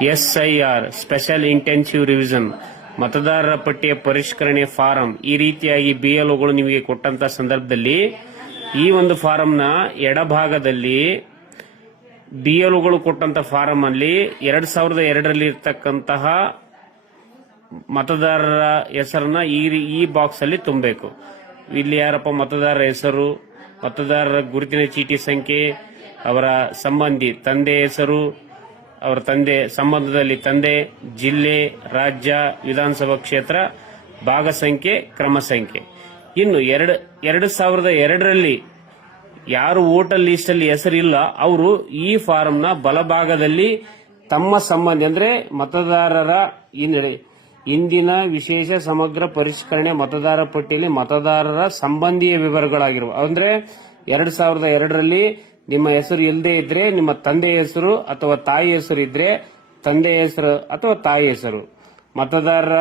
SIR special intensive revision ಮತದಾರರ ಪಟ್ಟಿಯ ಪರಿಷ್ಕರಣೆ ಫಾರಂ ಈ ರೀತಿಯಾಗಿ BLOಗಳು ನಿಮಗೆ ಕೊಟ್ಟಂತ ಸಂದರ್ಭದಲ್ಲಿ ಈ ಒಂದು ಫಾರಂನ ಎಡಭಾಗದಲ್ಲಿ BLOಗಳು ಕೊಟ್ಟಂತ ಫಾರಂ ಅಲ್ಲಿ 2002ರಲ್ಲಿ ಇರತಕ್ಕಂತಹ ಮತದಾರರ ಹೆಸರನ್ನ ಈ ಬಾಕ್ಸ್ ಅಲ್ಲಿ ತುಂಬಬೇಕು. ಇಲ್ಲಿ ಯಾರಪ್ಪ ಮತದಾರರ ಹೆಸರು, ಮತದಾರರ ಗುರುತಿನ ಚೀಟಿ ಸಂಖ್ಯೆ, ಅವರ ಸಂಬಂಧಿ ತಂದೆ ಹೆಸರು, ಅವರ ತಂದೆ ಸಂಬಂಧದಲ್ಲಿ ತಂದೆ, ಜಿಲ್ಲೆ, ರಾಜ್ಯ, ವಿಧಾನಸಭಾ ಕ್ಷೇತ್ರ, ಭಾಗ ಸಂಖ್ಯೆ, ಕ್ರಮ ಸಂಖ್ಯೆ. ಇನ್ನು 2002ರಲ್ಲಿ ಯಾರು ವೋಟರ್ ಲಿಸ್ಟ್ ಅಲ್ಲಿ ಹೆಸರಿಲ್ಲ ಅವರು ಈ ಫಾರಂನ ಬಲಭಾಗದಲ್ಲಿ ತಮ್ಮ ಸಂಬಂಧಿ ಅಂದ್ರೆ ಮತದಾರರ ಇಂದಿನ ವಿಶೇಷ ಸಮಗ್ರ ಪರಿಷ್ಕರಣೆ ಮತದಾರ ಪಟ್ಟಿಯಲ್ಲಿ ಮತದಾರರ ಸಂಬಂಧಿಯ ವಿವರಗಳಾಗಿರುವ ಅಂದ್ರೆ 2002ರಲ್ಲಿ ನಿಮ್ಮ ಹೆಸರು ಇಲ್ಲದೆ ಇದ್ರೆ ನಿಮ್ಮ ತಂದೆಯ ಹೆಸರು ಅಥವಾ ತಾಯಿ ಹೆಸರು ಇದ್ರೆ ತಂದೆಯ ಹೆಸರು ಅಥವಾ ತಾಯಿ ಹೆಸರು, ಮತದಾರರ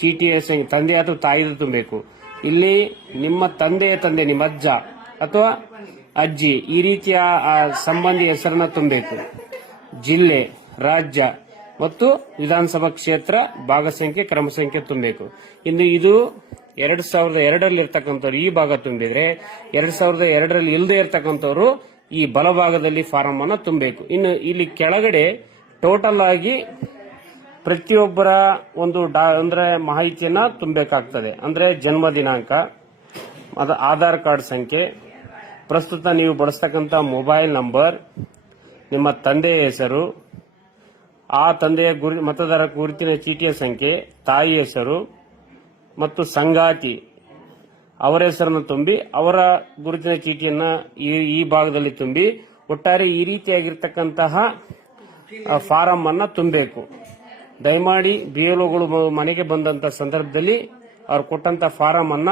ಚೀಟಿಯ ತಂದೆ ಅಥವಾ ತಾಯಿದು ತುಂಬಬೇಕು. ಇಲ್ಲಿ ನಿಮ್ಮ ತಂದೆಯ ತಂದೆ ನಿಮ್ಮ ಅಜ್ಜ ಅಥವಾ ಅಜ್ಜಿ ಈ ರೀತಿಯ ಸಂಬಂಧಿ ಹೆಸರನ್ನ ತುಂಬಬೇಕು. ಜಿಲ್ಲೆ, ರಾಜ್ಯ ಮತ್ತು ವಿಧಾನಸಭಾ ಕ್ಷೇತ್ರ, ಭಾಗ ಸಂಖ್ಯೆ, ಕ್ರಮ ಸಂಖ್ಯೆ ತುಂಬಬೇಕು. ಇನ್ನು ಇದು 2002ರಲ್ಲಿ ಇರ್ತಕ್ಕಂಥವ್ರು ಈ ಭಾಗ ತುಂಬಿದ್ರೆ 2002ರಲ್ಲಿ ಇಲ್ಲದೆ ಇರ್ತಕ್ಕಂಥವ್ರು ಈ ಬಲಭಾಗದಲ್ಲಿ ಫಾರಂ ಅನ್ನ ತುಂಬಬೇಕು. ಇನ್ನು ಇಲ್ಲಿ ಕೆಳಗಡೆ ಟೋಟಲ್ ಆಗಿ ಪ್ರತಿಯೊಬ್ಬರ ಒಂದು ಅಂದ್ರೆ ಮಾಹಿತಿಯನ್ನ ತುಂಬಬೇಕಾಗ್ತದೆ. ಅಂದ್ರೆ ಜನ್ಮ ದಿನಾಂಕ, ಆಧಾರ್ ಕಾರ್ಡ್ ಸಂಖ್ಯೆ, ಪ್ರಸ್ತುತ ನೀವು ಬಳಸ್ತಕ್ಕಂಥ ಮೊಬೈಲ್ ನಂಬರ್, ನಿಮ್ಮ ತಂದೆಯ ಹೆಸರು, ಆ ತಂದೆಯ ಮತದಾರ ಗುರುತಿನ ಚೀಟಿಯ ಸಂಖ್ಯೆ, ತಾಯಿ ಹೆಸರು ಮತ್ತು ಸಂಗಾತಿ ಅವರ ಹೆಸರನ್ನು ತುಂಬಿ ಅವರ ಗುರುತಿನ ಚೀಟಿಯನ್ನ ಈ ಭಾಗದಲ್ಲಿ ತುಂಬಿ ಒಟ್ಟಾರೆ ಈ ರೀತಿಯಾಗಿರ್ತಕ್ಕಂತಹ ಫಾರಂ ಅನ್ನ ತುಂಬಬೇಕು. ದಯಮಾಡಿ BLOಗಳು ಮನೆಗೆ ಬಂದಂತ ಸಂದರ್ಭದಲ್ಲಿ ಅವ್ರು ಕೊಟ್ಟಂತ ಫಾರಂ ಅನ್ನ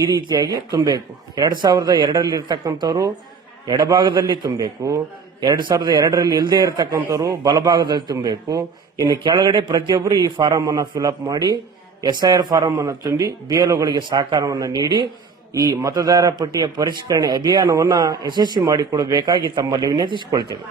ಈ ರೀತಿಯಾಗಿ ತುಂಬಬೇಕು. 2002ರಲ್ಲಿ ಇರ್ತಕ್ಕಂಥವ್ರು ಎಡಭಾಗದಲ್ಲಿ ತುಂಬಬೇಕು, 2002ರಲ್ಲಿ ಇಲ್ಲದೆ ಇರತಕ್ಕಂಥವ್ರು ಬಲಭಾಗದಲ್ಲಿ ತುಂಬಬೇಕು. ಇನ್ನು ಕೆಳಗಡೆ ಪ್ರತಿಯೊಬ್ಬರು ಈ ಫಾರಂ ಅನ್ನ ಫಿಲ್ಅಪ್ ಮಾಡಿ SIR ಫಾರಂ ಅನ್ನು ತುಂಬಿ BLOಗಳಿಗೆ ಸಹಕಾರವನ್ನು ನೀಡಿ ಈ ಮತದಾರ ಪಟ್ಟಿಯ ಪರಿಷ್ಕರಣೆ ಅಭಿಯಾನವನ್ನ ಯಶಸ್ವಿ ಮಾಡಿಕೊಡಬೇಕಾಗಿ ತಮ್ಮಲ್ಲಿ ವಿನಂತಿಸಿಕೊಳ್ತೇವೆ.